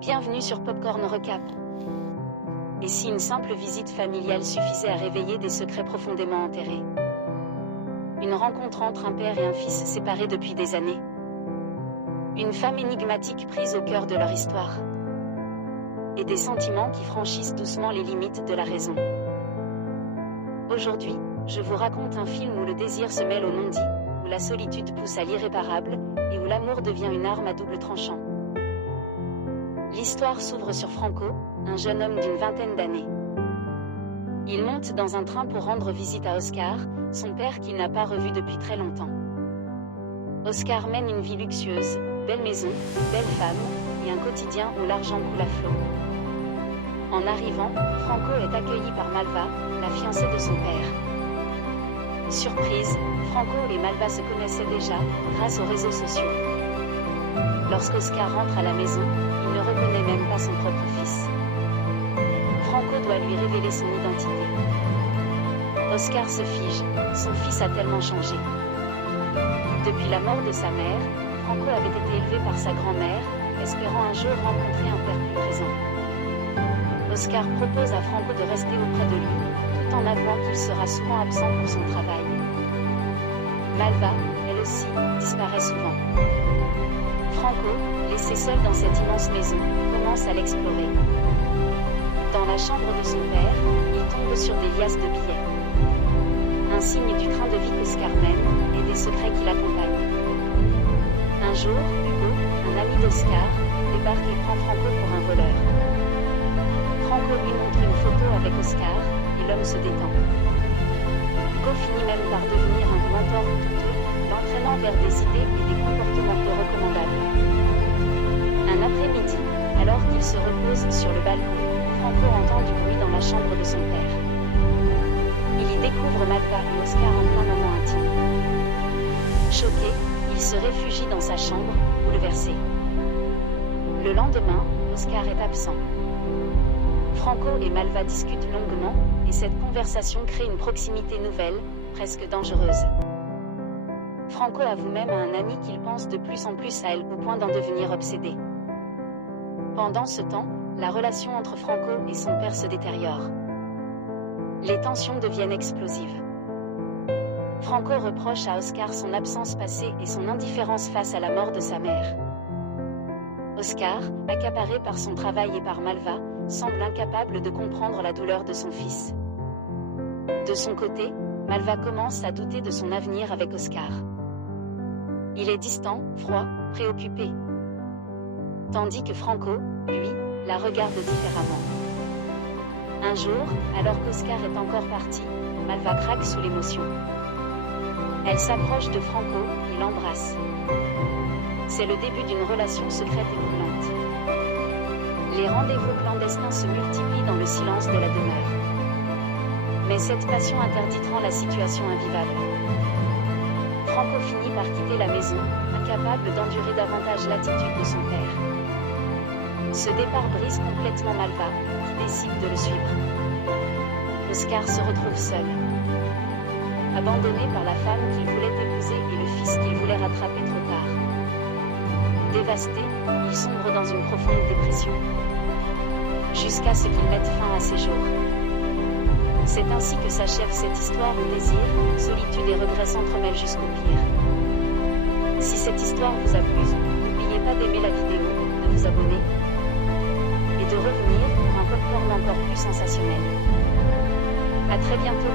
Bienvenue sur Popcorn Recap. Et si une simple visite familiale suffisait à réveiller des secrets profondément enterrés? Une rencontre entre un père et un fils séparés depuis des années. Une femme énigmatique prise au cœur de leur histoire. Et des sentiments qui franchissent doucement les limites de la raison. Aujourd'hui, je vous raconte un film où le désir se mêle au non-dit, où la solitude pousse à l'irréparable, et où l'amour devient une arme à double tranchant. L'histoire s'ouvre sur Franco, un jeune homme d'une vingtaine d'années. Il monte dans un train pour rendre visite à Oscar, son père qu'il n'a pas revu depuis très longtemps. Oscar mène une vie luxueuse, belle maison, belle femme, et un quotidien où l'argent coule à flot. En arrivant, Franco est accueilli par Malva, la fiancée de son père. Surprise, Franco et Malva se connaissaient déjà, grâce aux réseaux sociaux. Lorsqu'Oscar rentre à la maison, il ne reconnaît même pas son propre fils. Franco doit lui révéler son identité. Oscar se fige, son fils a tellement changé. Depuis la mort de sa mère, Franco avait été élevé par sa grand-mère, espérant un jour rencontrer un père plus présent. Oscar propose à Franco de rester auprès de lui, tout en avouant qu'il sera souvent absent pour son travail. Malva, elle aussi, disparaît souvent. Franco, laissé seul dans cette immense maison, commence à l'explorer. Dans la chambre de son père, il tombe sur des liasses de billets. Un signe du train de vie qu'Oscar mène, et des secrets qui l'accompagnent. Un jour, Hugo, un ami d'Oscar, débarque et prend Franco pour un voleur. Franco lui montre une photo avec Oscar, et l'homme se détend. Hugo finit même par devenir un mentor douteux, l'entraînant vers des idées et des comportements peu recommandables. Un après-midi, alors qu'il se repose sur le balcon, Franco entend du bruit dans la chambre de son père. Il y découvre Malva et Oscar en plein moment intime. Choqué, il se réfugie dans sa chambre, bouleversé. Le lendemain, Oscar est absent. Franco et Malva discutent longuement, et cette conversation crée une proximité nouvelle, presque dangereuse. Franco avoue même à un ami qu'il pense de plus en plus à elle au point d'en devenir obsédé. Pendant ce temps, la relation entre Franco et son père se détériore. Les tensions deviennent explosives. Franco reproche à Oscar son absence passée et son indifférence face à la mort de sa mère. Oscar, accaparé par son travail et par Malva, semble incapable de comprendre la douleur de son fils. De son côté, Malva commence à douter de son avenir avec Oscar. Il est distant, froid, préoccupé. Tandis que Franco, lui, la regarde différemment. Un jour, alors qu'Oscar est encore parti, Malva craque sous l'émotion. Elle s'approche de Franco et l'embrasse. C'est le début d'une relation secrète et brûlante. Les rendez-vous clandestins se multiplient dans le silence de la demeure. Mais cette passion interdite rend la situation invivable. Franco finit par quitter la maison, incapable d'endurer davantage l'attitude de son père. Ce départ brise complètement Malva, qui décide de le suivre. Oscar se retrouve seul. Abandonné par la femme qu'il voulait épouser et le fils qu'il voulait rattraper trop tard. Dévasté, il sombre dans une profonde dépression. Jusqu'à ce qu'il mette fin à ses jours. C'est ainsi que s'achève cette histoire où désir, solitude et regret s'entremêlent jusqu'au pire. Si cette histoire vous a plu, n'oubliez pas d'aimer la vidéo, de vous abonner et de revenir pour un popcorn encore plus sensationnel. À très bientôt.